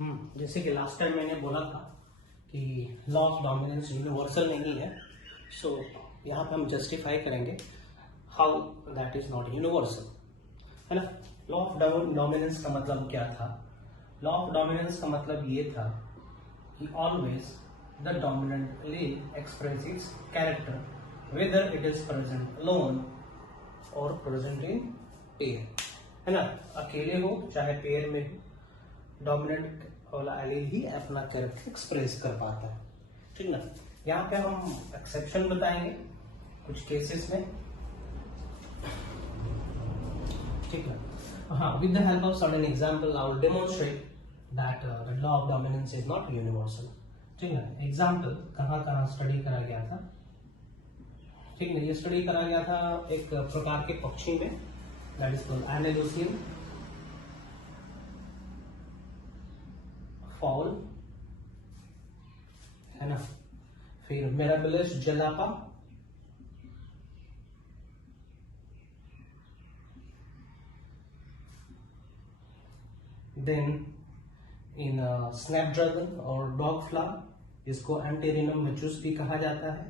जैसे कि last time मैंने बोला था कि लॉ ऑफ डोमिनेंस यूनिवर्सल नहीं है। सो यहाँ पे हम जस्टिफाई करेंगे how that is not universal, है ना। लॉ ऑफ डोमिनेंस का मतलब क्या था? लॉ ऑफ डोमिनेंस का मतलब ये था कि always the dominant allele express it's character whether it is present alone और प्रेजेंट इन पेयर, है ना। अकेले हो चाहे पेयर में हो, डोमिनेंट वाला एलील ही अपना कैरेक्टर एक्सप्रेस कर पाता है, ठीक ना। यहाँ पे हम एक्सेप्शन बताएंगे कुछ केसेस में, ठीक है। हाँ, with the help of certain example I will demonstrate that the law of dominance is not universal, ठीक है। एग्जांपल कहाँ स्टडी करा गया था, ठीक है। ये स्टडी करा गया था एक प्रकार के पक्षी में, दैट इज कॉल्ड एनालुसियन फाउल, है ना। फिर मिराबिलिस जलापा, देन इन स्नैपड्रैगन और डॉग फ्लावर, इसको एंटेरिनम मेचुस भी कहा जाता है।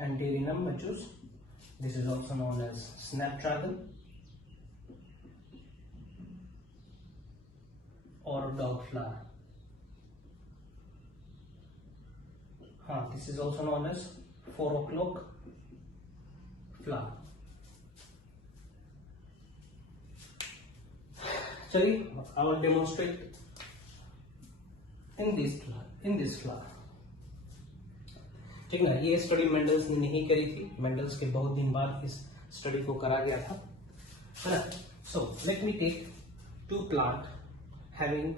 एंटेरिनम मेचुस, this is also known as snapdragon or dog flower. This is also known as 4 o'clock flower. चलिए, I will demonstrate in this flower. ठीक ना। ये स्टडी मेंडल्स ने नहीं करी थी, मेंडल्स के बहुत दिन बाद इस स्टडी को करा गया था, है ना। So let me take 2 plant having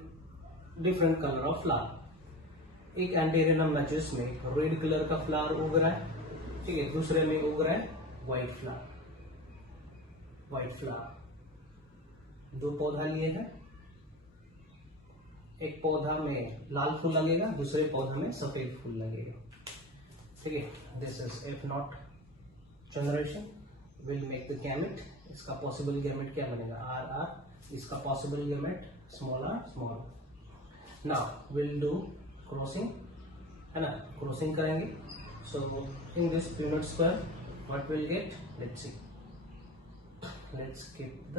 different colour of flower. एक एंटेरिनम मैचेस में रेड कलर का फ्लावर उग रहा है, ठीक है। दूसरे में उग रहा है व्हाइट फ्लावर। 2 पौधा लिए हैं, एक पौधा में लाल फूल लगेगा, दूसरे पौधा में सफेद फूल लगेगा, ठीक है। This is if not generation will make the gamete. इसका पॉसिबल गैमेट क्या बनेगा? RR। इसका possible gamete r। Now will do crossing, है ना। क्रॉसिंग करेंगे। So in this Punnett square what will get? Let's see. Let's keep the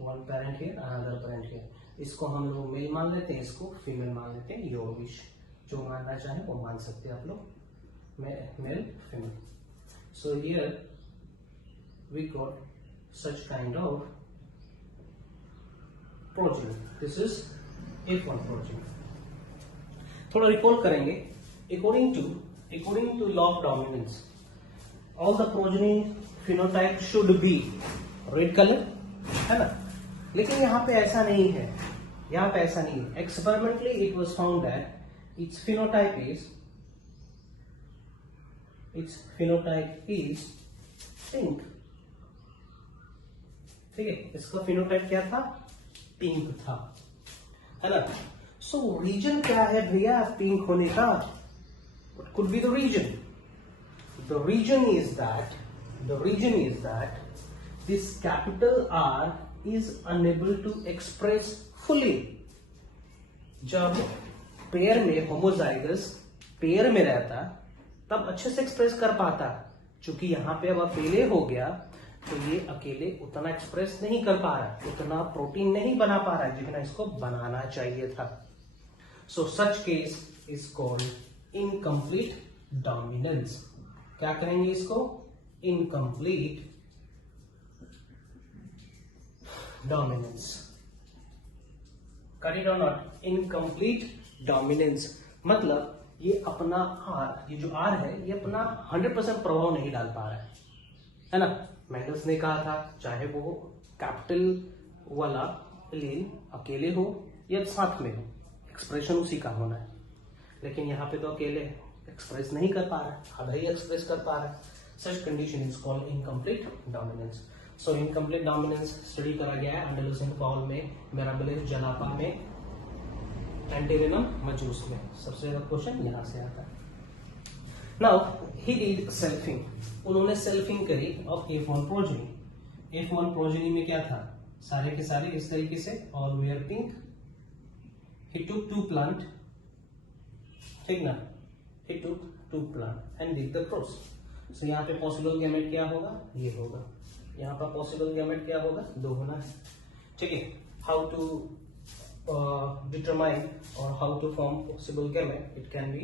one parent here, another parent here. इसको हम लोग मेल मान लेते हैं, इसको फीमेल मान लेते हैं। योर विश, जो मानना चाहे वो मान सकते हैं आप लोग, male female. So here we got such kind of progeny. This is F1 progeny. थोड़ा रिकॉल करेंगे। According to law of dominance all the progeny phenotype should be red colour, है ना। लेकिन यहाँ पे ऐसा नहीं है, experimentally it was found that its phenotype is pink, ठीक है। इसका फिनोटाइप क्या था? पिंक था, है ना। सो रीजन क्या है भैया पिंक होने का? What could be the reason? The reason is that this capital R is unable to express fully। जब पेयर में होमोजाइगस पेयर में रहता तब अच्छे से एक्सप्रेस कर पाता, चूंकि यहाँ पे अब अकेले हो गया तो ये अकेले उतना एक्सप्रेस नहीं कर पा रहा, उतना प्रोटीन नहीं बना पा रहा जितना इसको बनाना चाहिए था। So such case is called incomplete dominance. क्या करेंगे इसको? Incomplete dominance. करेक्ट और नॉट? इनकम्प्लीट डोमिनेंस मतलब ये अपना R, ये जो R है ये अपना 100% प्रभाव नहीं डाल पा रहा है ना। मेंडल्स ने कहा था चाहे वो कैपिटल वाला एलील अकेले हो या साथ में हो, एक्सप्रेशन उसी का होना है। लेकिन यहाँ पे तो अकेले एक्सप्रेस नहीं कर पा रहा है, आधा ही एक्सप्रेस कर पा रहा है। Such condition is called incomplete dominance. So incomplete dominance study करा गया है एंडालुसियन फाउल में, मिराबिलिस जलापा में, एंटेरिनम मेचुस में। सबसे ज्यादा क्वेश्चन यहां से आता है। नाउ ही डिड सेल्फिंग, उन्होंने सेल्फिंग करी of F1 progeny. F1 progeny में क्या था, सारे के सारे इस तरीके से, all were pink. He took 2 plant, ठीक ना, he took 2 plant and did the cross. So यहाँ पे पॉसिबल गैमेट क्या होगा, ये होगा। यहाँ पर पॉसिबल गैमेट क्या होगा, 2 होना है, ठीक है। How to determine or how to form possible gamete, it can be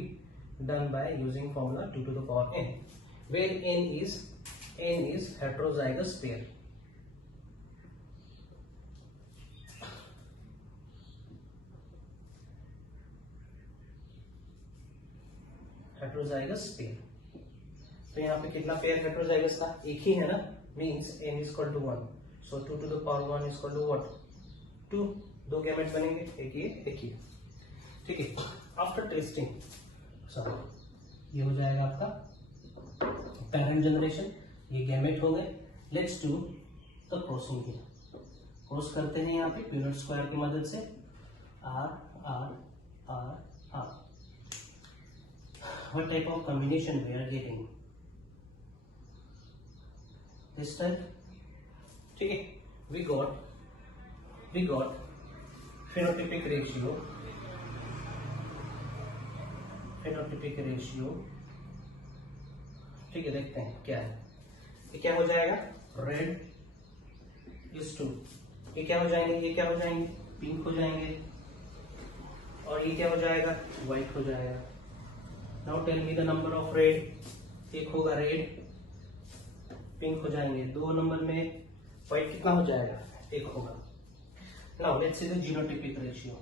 done by using formula 2 to the power n, where n is heterozygous pair. Heterozygous pair, तो यहाँ पे कितना पेयर हेट्रोजाइगस था, एक ही है ना, means n is equal to 1, so 2 to the power 1 is equal to what, 2। 2 gamete बनेंगे, एक ये, ठीक है। आफ्टर टेस्टिंग, सॉरी, ये हो जाएगा आपका पेरेंट जनरेशन, ये गैमेट हो गए। Let's do the crossing here. Cross करते हैं यहाँ पे पीरियड स्क्वायर की मदद से, R R R R. What type of combination we are getting this type, ठीक है। वी गॉट phenotypic ratio, ठीक है। देखते हैं क्या है, ये क्या हो जाएगा, रेड इज 2, ये क्या हो जाएंगे, ये क्या हो जाएंगे, पिंक हो जाएंगे, और ये क्या हो जाएगा, व्हाइट हो जाएगा। Now tell me the number of red, एक होगा रेड, पिंक हो जाएंगे, 2 नंबर में व्हाइट कितना हो जाएगा, 1 होगा। Now let's see the genotypic ratio.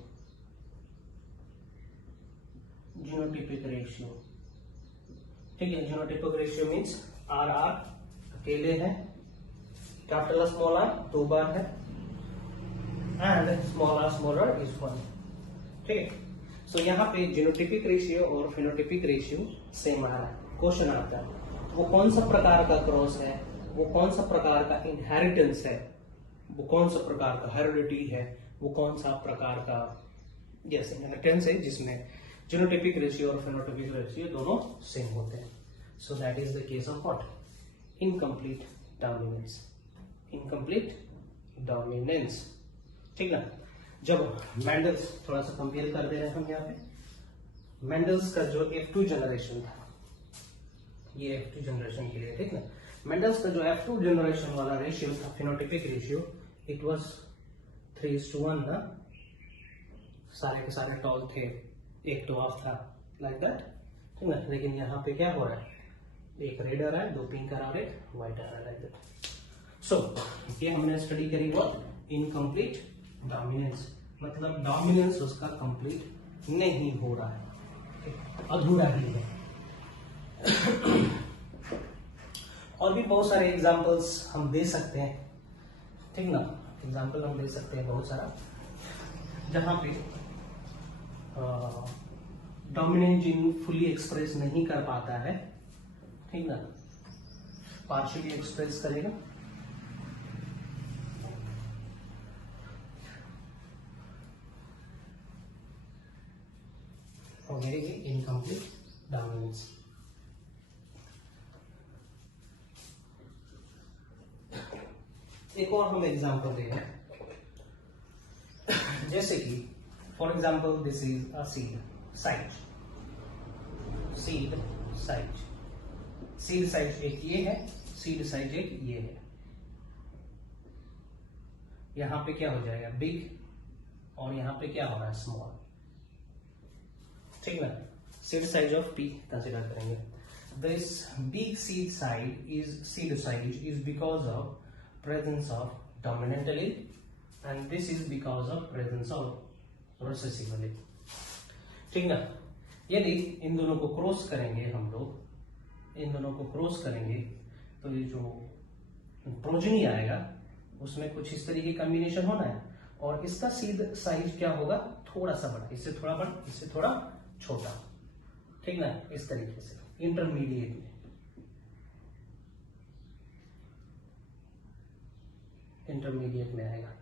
ठीक है, genotypic ratio means RR अकेले है, कैपिटल स्मॉल r 2 बार है, एंड स्मॉल r is 1, ठीक है। सो यहाँ पे जीनोटिपिक रेशियो और फिनोटिपिक रेशियो सेम आ रहा है। क्वेश्चन आता है वो कौन सा प्रकार का क्रॉस है, वो कौन सा प्रकार का इनहेरिटेंस है, वो कौन सा प्रकार का हेरिडिटी है, वो कौन सा प्रकार का यस इनहेरिटेंस है जिसमें जीनोटिपिक रेशियो और फेनोटिपिक रेशियो दोनों सेम होते हैं। So that is the case of what, incomplete dominance, incomplete dominance, ठीक ना। जब मेंडल्स, थोड़ा सा कंपेयर कर दे रहे हैं हम यहाँ पे, मेंडल्स का जो F2 जनरेशन था, ये F2 जनरेशन के लिए, ठीक ना। मेंडल्स का जो F2 जनरेशन वाला रेशियो था, फिनोटिपिक रेशियो, इट वाज 3:1 ना, सारे के सारे टॉल थे, एक डॉफ था, लाइक दैट, ठीक ना। लेकिन यहाँ पे क्या हो रहा है, एक रेड आ रहा है, 2 पिंक आ रहा है, व्हाइट आ रहा है, लाइक दैट। सो ये हमने स्टडी करी वो इनकम्प्लीट डोमिनेंस, मतलब डोमिनेंस उसका कंप्लीट नहीं हो रहा है, अधूरा ही है। और भी बहुत सारे एग्जांपल्स हम दे सकते हैं, ठीक ना, एग्जांपल हम दे सकते हैं बहुत सारा, जहां पे डोमिनेंट जीन फुली एक्सप्रेस नहीं कर पाता है, ठीक ना, पार्शियली एक्सप्रेस करेगा। और मेरे इनकम्प्लीट डोमिनेंस। एक और हम एग्जांपल दे रहे हैं, जैसे कि for example this is a seed site, seed site एक ये है, सीड साइट एक ये है। यहां पे क्या हो जाएगा, बिग, और यहां पे क्या हो रहा है, स्मॉल, ठीक ना। Seed size of P consider करेंगे। This big seed size is because of presence of dominant allele and this is because of presence of recessive allele, ठीक ना। यदि इन दोनों को क्रॉस करेंगे हम लोग, इन दोनों को क्रॉस करेंगे तो ये जो प्रोजेनी आएगा उसमें कुछ इस तरीके का कॉम्बिनेशन होना है, और इसका सीड साइज क्या होगा, थोड़ा सा बड़ा, इससे थोड़ा बड़ा, इससे थोड़ा छोटा, ठीक ना, इस तरीके से इंटरमीडिएट में, इंटरमीडिएट में आएगा,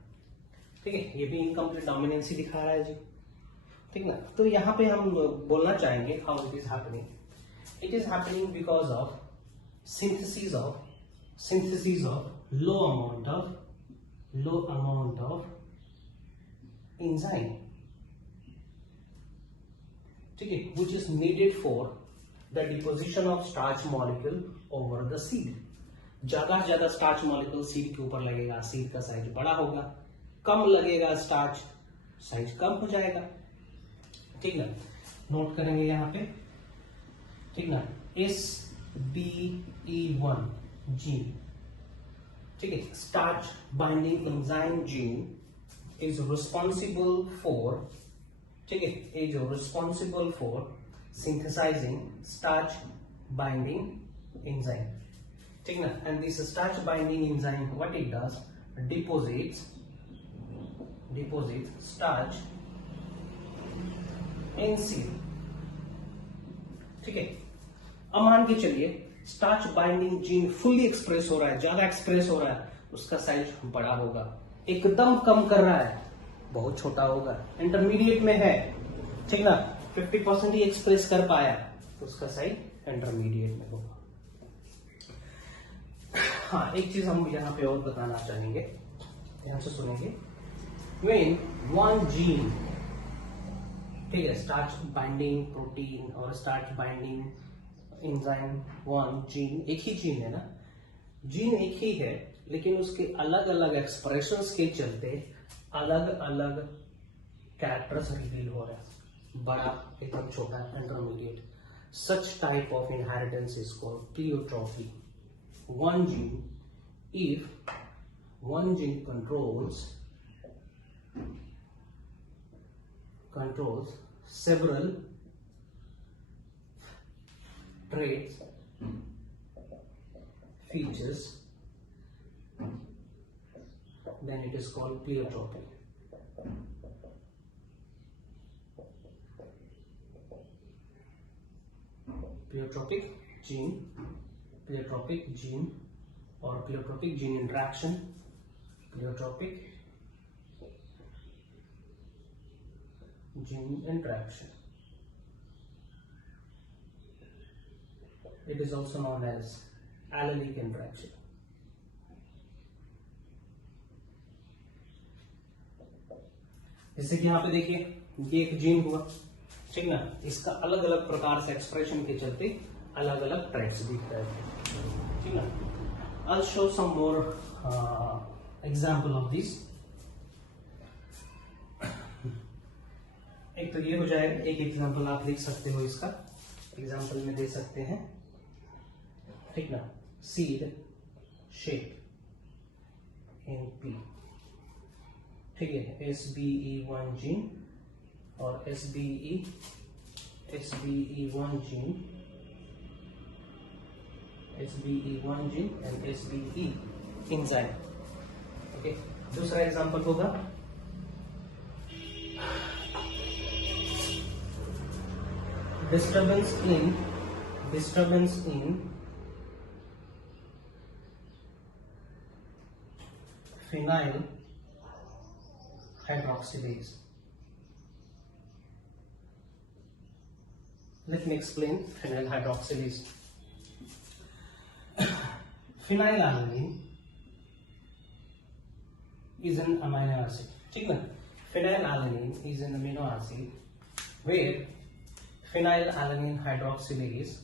ठीक है। ये भी इनकम्प्लीट डोमिनेंसी दिखा रहा है जी, ठीक ना। तो यहाँ पे हम बोलना चाहेंगे how it is happening, It is happening because of synthesis of low amount of enzyme, ठीक है, which is needed for the deposition of starch molecule over the seed. ज्यादा से ज्यादा स्टार्च मॉलिक्यूल सीड के ऊपर लगेगा, सीड का size बड़ा होगा, कम लगेगा स्टार्च, साइज कम हो जाएगा, ठीक ना। नोट करेंगे यहाँ पे, ठीक ना, SBE1 जीन, ठीक है, starch binding enzyme gene is responsible for, ठीक है, is responsible for synthesising starch binding enzyme, ठीक ना। And this starch binding enzyme what it does, deposits starch in seed, ठीक है। अब मान के चलिए starch binding gene fully express हो रहा है, ज्यादा एक्सप्रेस हो रहा है, उसका साइज बड़ा होगा, एकदम कम कर रहा है, बहुत छोटा होगा, इंटरमीडिएट में है, ठीक ना, 50% ही एक्सप्रेस कर पाया, तो उसका साइज इंटरमीडिएट में होगा। हाँ, एक चीज हम यहाँ पे और बताना चाहेंगे, ध्यान से सुनेंगे। When one gene, ठीक है, स्टार्च बाइंडिंग प्रोटीन और starch binding enzyme, one gene, एक ही जीन है ना, जीन एक ही है, लेकिन उसके अलग अलग एक्सप्रेशंस के चलते अलग अलग कैरेक्टर्स रिवील हो रहे हैं, बड़ा, एकदम छोटा, intermediate. Such type of inheritance is called pleiotropy. One gene, if one gene controls several traits, features, then it is called pleiotropy. Pleiotropic gene or pleiotropic gene interaction, pleiotropic gene interaction. It is also known as allelic interaction. जैसे कि यहाँ पे देखिए, ये एक gene हुआ, ठीक ना, इसका अलग अलग प्रकार से एक्सप्रेशन के चलते अलग अलग ट्रेट्स दिख रहे हैं, ठीक ना। I'll show some more example of this. एक तो ये हो जाएगा, एक एग्जाम्पल आप लिख सकते हो, इसका एग्जाम्पल में दे सकते हैं, ठीक ना, सीड शेप इन पी, ठीक है, SBE1 जीन और SBE1 gene and SBE enzyme, okay. दूसरा एग्जांपल होगा disturbance in phenyl hydroxylase. Let me explain phenyl hydroxylase. Phenylalanine is an amino acid, ठीक ना। Phenylalanine is an amino acid where phenylalanine hydroxylase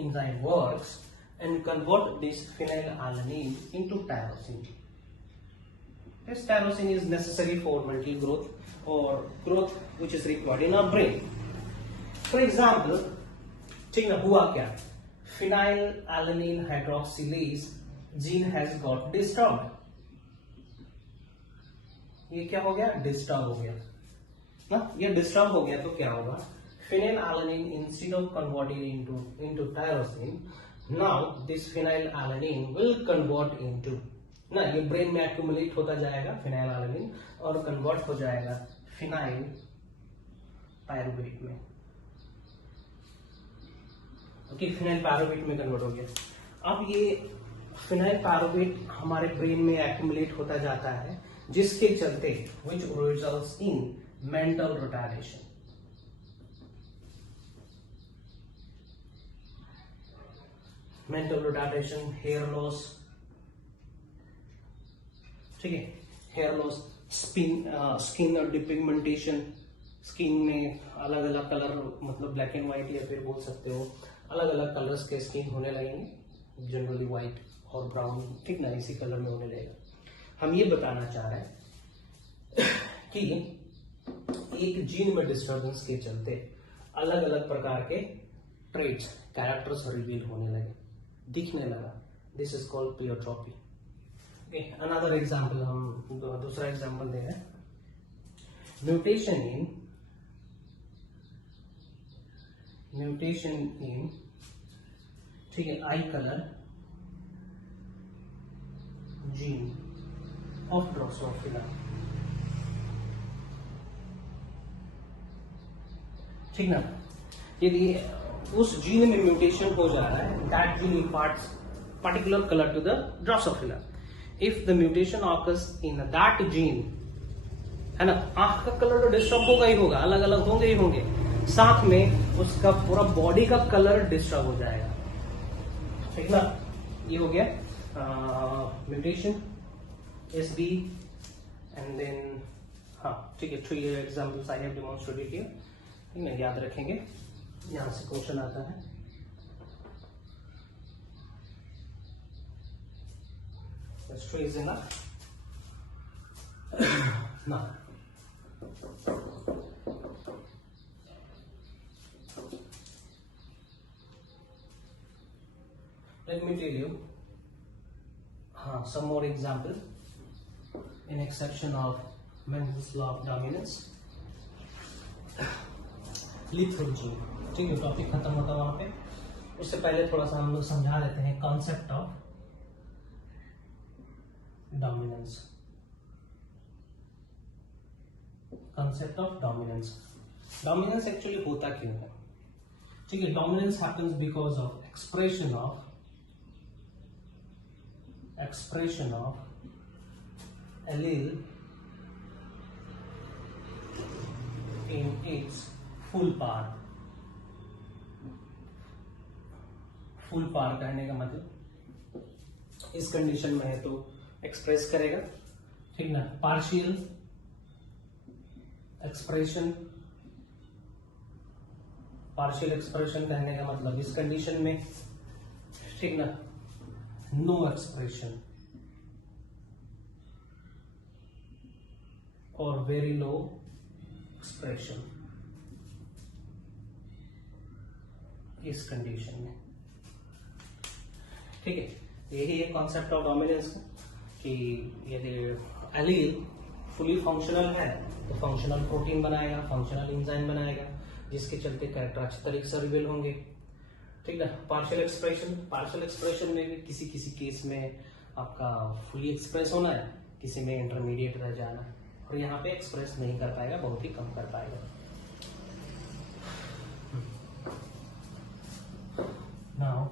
enzyme works and convert this phenylalanine into tyrosine. This tyrosine is necessary for mental growth or growth which is required in our brain. For example, ठीक ना, हुआ क्या, phenylalanine hydroxylase gene has got disturbed. ये क्या हो गया, disturb हो गया ना, ये डिस्टर्ब हो गया तो क्या होगा, phenylalanine instead of converting into tyrosine, now this phenylalanine will convert into ना, ये ब्रेन में एक्यूमुलेट होता जाएगा phenylalanine और कन्वर्ट हो जाएगा फिनाइल पायरुवेट में, ओके, फिनाइल पायरुवेट में कन्वर्ट हो गया। अब ये फिनाइल पायरुवेट हमारे ब्रेन में एक्यूमुलेट होता जाता है, जिसके चलते which results in mental retardation. Mental retardation, hair loss, ठीक है, hair loss, skin depigmentation, skin में अलग अलग कलर, मतलब ब्लैक एंड व्हाइट या फिर बोल सकते हो अलग अलग कलर्स के स्किन होने लगेंगे, जनरली व्हाइट और ब्राउन, ठीक ना, इसी कलर में होने लगेगा। हम ये बताना चाह रहे हैं कि एक जीन में डिस्टर्बेंस के चलते अलग अलग प्रकार के ट्रेट्स, कैरेक्टर्स रिवील होने लगे, दिखने लगा। This is called pleiotropy. Another example, हम दूसरा एग्जाम्पल दे रहे हैं। म्यूटेशन इन ठीक है आई कलर जीन ऑफ ड्रोसोफिला, ठीक ना। यदि उस जीन में म्यूटेशन हो जा रहा है, that gene imparts particular color to the Drosophila. If the mutation occurs in that gene, है ना, आंख का कलर तो डिस्टर्ब होगा ही होगा, अलग अलग होंगे ही होंगे, साथ में उसका पूरा बॉडी का कलर डिस्टर्ब हो जाएगा, ठीक ना। ये हो गया म्यूटेशन SB, एंड देन हाँ ठीक है, 3 examples I have demonstrated here, ठीक है, याद रखेंगे, यहां से क्वेश्चन आता है। That's 3 is enough. Now, let me tell you some more example in exception of Mendel's law of dominance. Lethal gene, ठीक है, टॉपिक खत्म होता है वहां पे। उससे पहले थोड़ा सा हम लोग समझा देते हैं concept of dominance. Concept of dominance, dominance actually होता क्यों है, ठीक है। Dominance happens because of expression of allele in its full power. Full power कहने का मतलब इस कंडीशन में है तो एक्सप्रेस करेगा, ठीक ना। पार्शियल एक्सप्रेशन कहने का मतलब इस कंडीशन में, ठीक ना, नो एक्सप्रेशन और वेरी लो एक्सप्रेशन इस कंडीशन में, ठीक है। यही है कॉन्सेप्ट ऑफ डोमिनेंस कि यदि एलील फुली फंक्शनल है तो फंक्शनल प्रोटीन बनाएगा, फंक्शनल एंजाइम बनाएगा, जिसके चलते कैरेक्टर अच्छे तरीके से रिवील होंगे, ठीक है। पार्शियल एक्सप्रेशन में भी किसी किसी केस में आपका फुली एक्सप्रेस होना है, किसी में इंटरमीडिएट रह जाना है, और यहाँ पे एक्सप्रेस नहीं कर पाएगा, बहुत ही कम कर पाएगा। नाउ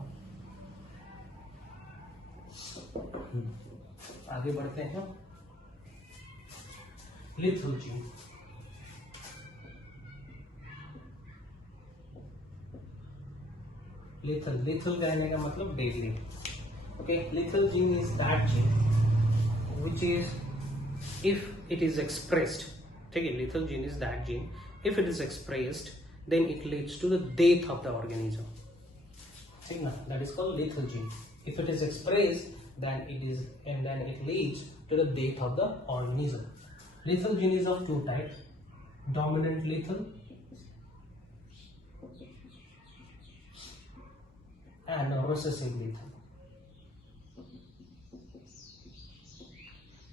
आगे बढ़ते हैं। लिथल जीन, लिथल कहने का मतलब deadly, okay. Lethal gene is that gene which is if it is expressed, ठीक है। Lethal gene is that gene if it is expressed then it leads to the death of the organism, ठीक ना, that is called lethal gene. If it is expressed then it leads to the death of the organism. Lethal gene is of 2 types, dominant lethal and recessive lethal,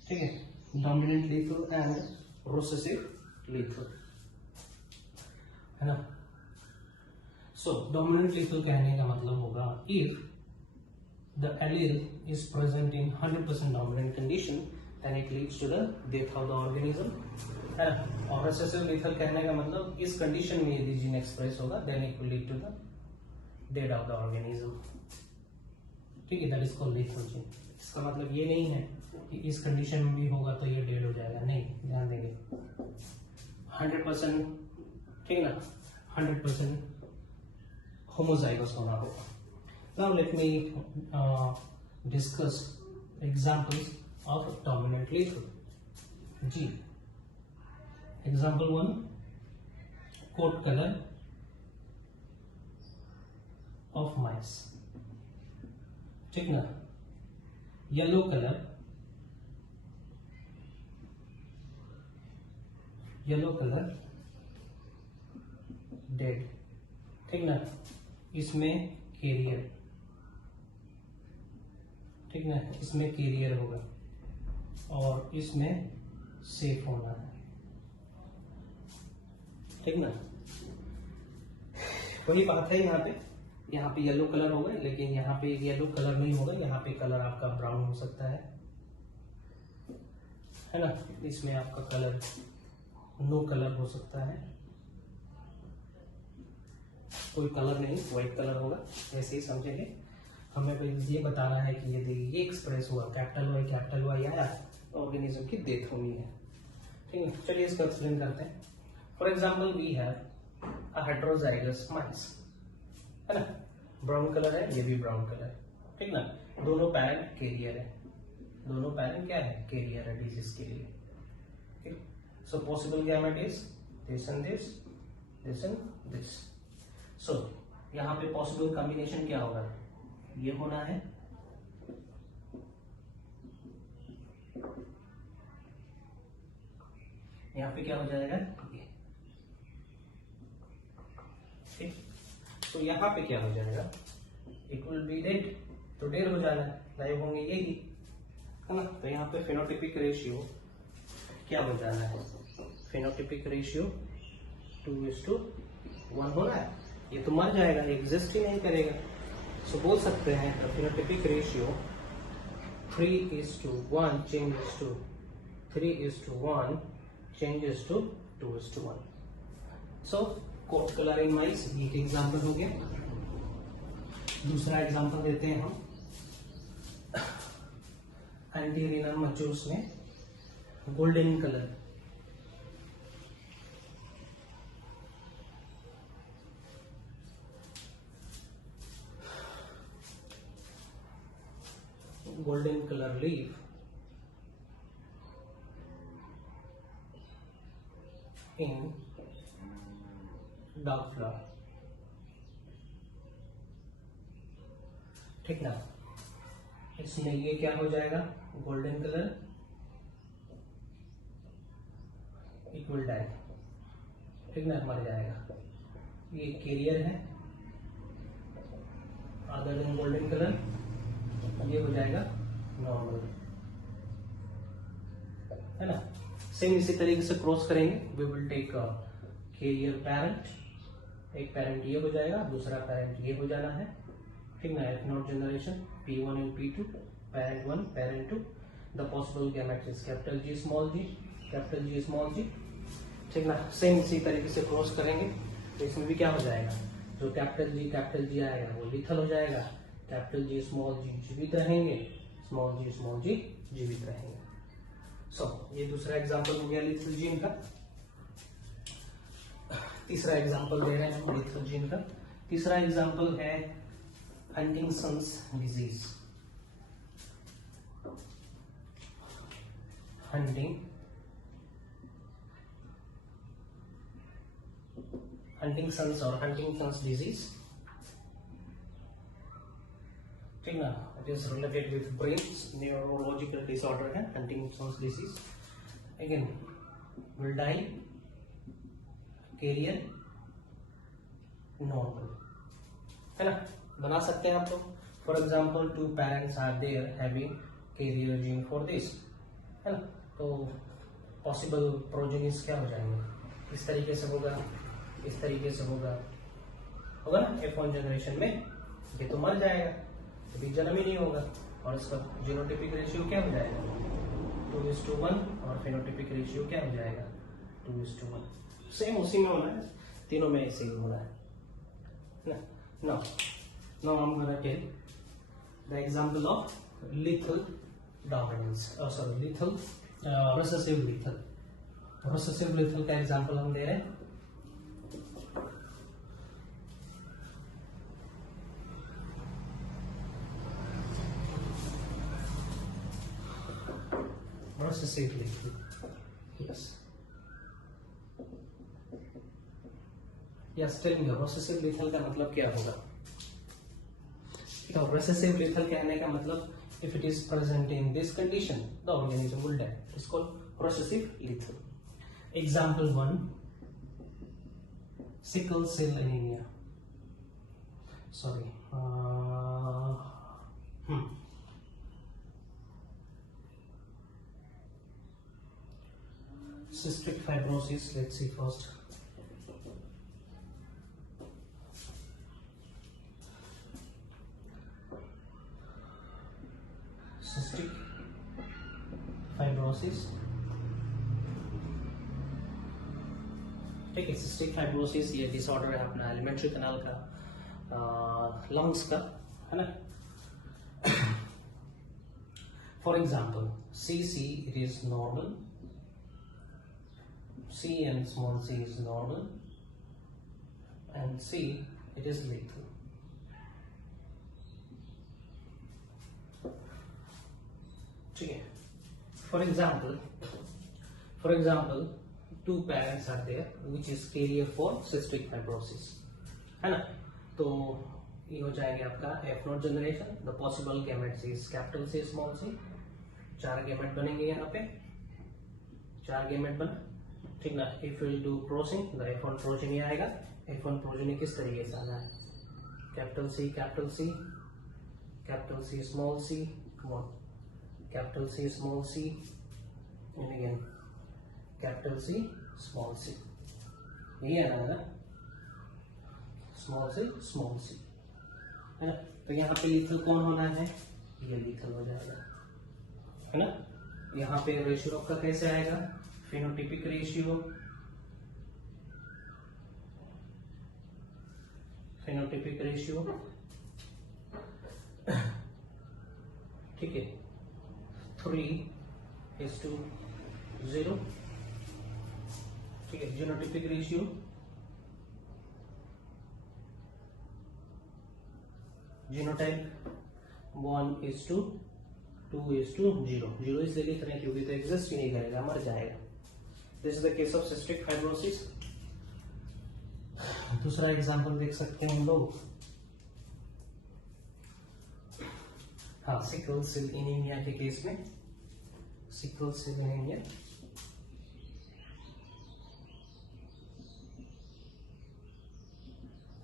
ठीक है। dominant lethal and recessive lethal, है ना। So dominant lethal कहने का मतलब होगा if the allele is present in 100% dominant condition then it leads to the death of the organism, है ना। और recessive lethal कहने का मतलब इस कंडीशन में यदि जीन एक्सप्रेस होगा then it will lead to the death of the organism, ठीक है। that is called lethal gene. इसका मतलब ये नहीं है कि इस कंडीशन में भी होगा तो ये डेड हो जाएगा, नहीं, ध्यान देंगे 100%, ठीक है ना, 100% होमोजाइगस होना होगा। Now let me discuss examples of dominant lethal. जी, example 1, coat colour of mice, ठीक ना, येलो कलर, डेड, ठीक ना, इसमें कैरियर, ठीक ना, इसमें कैरियर होगा और इसमें सेफ होना है, ठीक ना। वही बात है, यहाँ पे येलो कलर होगा, लेकिन यहाँ पे येलो कलर नहीं होगा, यहाँ पे कलर आपका ब्राउन हो सकता है ना, इसमें आपका कलर नो कलर हो सकता है, कोई कलर नहीं, व्हाइट कलर होगा, ऐसे ही समझेंगे। हमें ये बताना है कि ये एक्सप्रेस हुआ, कैपिटल वाई आया, ऑर्गेनिज्म की डेथ होनी है, ठीक है। चलिए इसको एक्सप्लेन करते हैं। For example we have a heterozygous mice, है ना, ब्राउन कलर है, ये भी ब्राउन कलर, ठीक ना, दोनों पैरेंट कैरियर है, दोनों पैरेंट क्या है, कैरियर है डिजीज के लिए, ठीक। So possible gamete is this and this, this and this. So यहाँ पे पॉसिबल कॉम्बिनेशन क्या होगा, ये होना है, यहाँ पे क्या हो जाएगा, ये, ठीक। तो यहाँ पे क्या हो जाएगा, इट विल बी डेड, तो डेड हो जाना है, लाइव होंगे यही, है ना। तो यहाँ पे फेनोटिपिक रेशियो क्या हो जाना है, फेनोटिपिक रेशियो 2:1 होना है, ये तो मर जाएगा, एग्जिस्ट ही नहीं करेगा। सो बोल सकते हैं the phenotypic ratio 3:1 changes to 3:1 changes to 2:1। So coat colour in mice एक एग्जाम्पल हो गया। दूसरा एग्जाम्पल देते हैं हम एंटीरिनम मचूस में golden colour, golden color leaf in dark flower, ठीक ना। इसमें ये क्या हो जाएगा, golden colour, it will die, ठीक ना, मर जाएगा। ये कैरियर है, अदर देन गोल्डन कलर, ये हो जाएगा नॉर्मल, है ना। सेम इसी तरीके से क्रॉस करेंगे, we will take carrier parent, एक पैरेंट ये हो जाएगा, दूसरा पैरेंट ये हो जाना है, ठीक ना। F not generation P1 and P2, parent 1 parent 2, the possible gamete is capital G small g, ठीक ना। सेम इसी तरीके से क्रॉस करेंगे, तो इसमें भी क्या हो जाएगा, जो कैपिटल G आएगा वो लिथल हो जाएगा, कैपिटल G स्मॉल g जीवित रहेंगे, स्मॉल g जीवित रहेंगे। सो ये दूसरा एग्जांपल हो गया लिथल जीन का। तीसरा एग्जांपल दे रहे हैं हम लिथल जीन का। तीसरा एग्जांपल है हंटिंगटन्स डिजीज। हंटिंगटन्स और हंटिंगटन्स डिजीज, ठीक ना, it is related with brains neurological disorder है Huntington's disease. Again will die, carrier normal, है ना, बना सकते हैं आप लोग। For example 2 parents are there having carrier gene for this, है ना, तो पॉसिबल प्रोजेनिस क्या हो जाएंगे, इस तरीके से होगा, इस तरीके से होगा ना। F1 जनरेशन में ये तो मर जाएगा, अभी जन्म ही नहीं होगा, और इसका जीनोटिपिक रेशियो क्या हो जाएगा 2:1, और फेनोटिपिक रेशियो क्या हो जाएगा 2:1। सेम उसी में होना है, तीनों में ऐसे ही होना है ना। Now I'm gonna tell the example of lethal dominance, lethal recessive lethal. recessive lethal का एग्जांपल हम दे रहे हैं. recessive lethal, yes. Yes, tell me, recessive lethal का मतलब क्या होगा? तो recessive lethal कहने का मतलब if it is present in this condition, the organism will die. It's called recessive lethal. Example 1, sickle cell anemia. Sorry. Cystic fibrosis. Let's see first. Cystic fibrosis. ठीक है, सिस्टिक फाइब्रोसिस ये disorder है अपना alimentary canal का, lungs का, है ना. For example CC it is normal, C and small c is normal, and C it is lethal. ठीक है. For example, two parents are there which is carrier for cystic fibrosis, है ना. तो ये हो जाएगा आपका F0 generation. The possible gametes is capital C small c. 4 gamete बनेंगे यहाँ पे, 4 गैमेट बना, ठीक ना. If will do crossing, the F1 progeny आएगा. F1 प्रोजेनी किस तरीके से आना है? Capital C capital C capital C small c, come on, capital C small c and again capital C small c. यही है ना, स्मॉल c, है ना. तो यहाँ पे लीथल कौन होना है? ये लीथल हो जाएगा, है ना. यहाँ पे रेशियो का कैसे आएगा? फिनोटिपिक रेशियो, ठीक है. 3:0, ठीक है. Genotypic ratio genotype 1:2:0. 0 इसलिए लिख रहे हैं क्योंकि तो एग्जिस्ट ही नहीं करेगा, मर जाएगा. This is the case of cystic fibrosis. दूसरा एग्जांपल देख सकते हैं हम लोग. हाँ, सिकल सेल एनीमिया के केस में, sickle cell anaemia,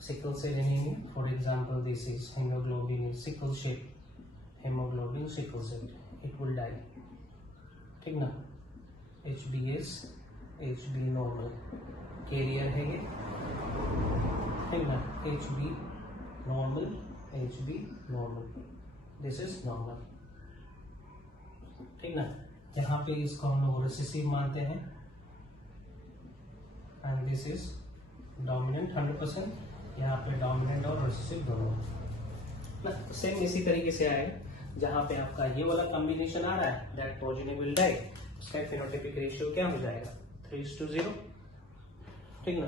sickle cell anemia. For example, this is hemoglobin in sickle shape, hemoglobin sickle cell, it will die, ठीक ना. HbS, Hb normal, कैरियर है ये, ठीक ना. Hb normal, this is normal, ठीक ना. यहाँ पे इसको हम लोग रिसेसिव मानते हैं, and this is dominant 100%. यहाँ पे डोमिनेंट और रिसेसिव दोनों ना. सेम इसी तरीके से आएगा. जहाँ पे आपका ये वाला कॉम्बिनेशन आ रहा है, दैट प्रोजेनी विल डाई, उसका फिनोटाइपिक रेशियो क्या हो जाएगा? 3:0, ठीक ना.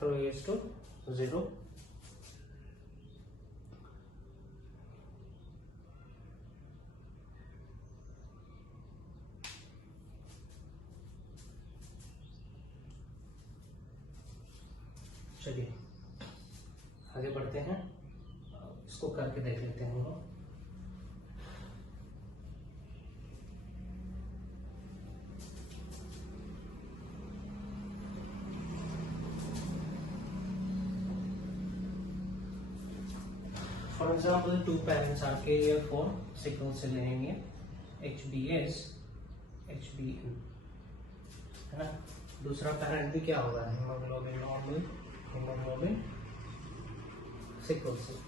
3:0. चलिए आगे बढ़ते हैं, इसको करके देख लेते हैं हम लोग. For example, two parents are carrier for sickle cell anemia, HbS, HbN, है ना. दूसरा पैरेंट भी क्या होगा? Haemoglobin normal, haemoglobin sickle cell.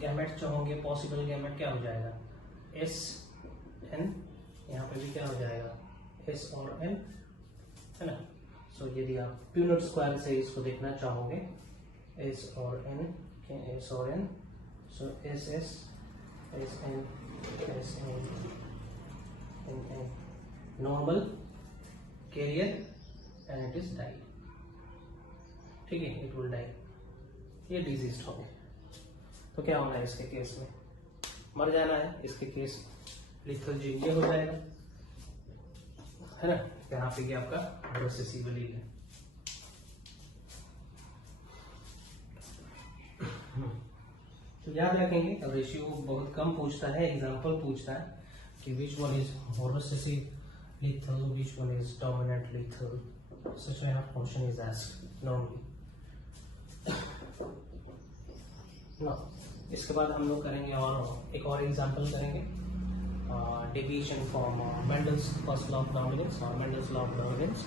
Gamete जो होंगे, पॉसिबल गैमेट क्या हो जाएगा? SN. यहाँ पे भी क्या हो जाएगा? S और N, है ना. सो यदि आप प्यूनेट स्क्वायर से इसको देखना चाहोगे, S और N So SS, SN, SN, NN, normal, carrier, and it is died. ठीक है, it will die. ये डिजीज हो गया. तो क्या होना है इसके केस में? मर जाना है. इसके केस लिथल जीव ये हो जाएगा, है ना. यहाँ पे क्या आपका रिसेसिव एलील है. तो याद रखेंगे, रेशियो बहुत कम पूछता है, एग्जांपल पूछता है कि which one is recessive lethal, which one is dominant lethal. Such kind of question is asked normally. ना इसके बाद हम लोग करेंगे और एक और एग्जांपल करेंगे, deviation from Mendel's first law of dominance or Mendel's law of dominance.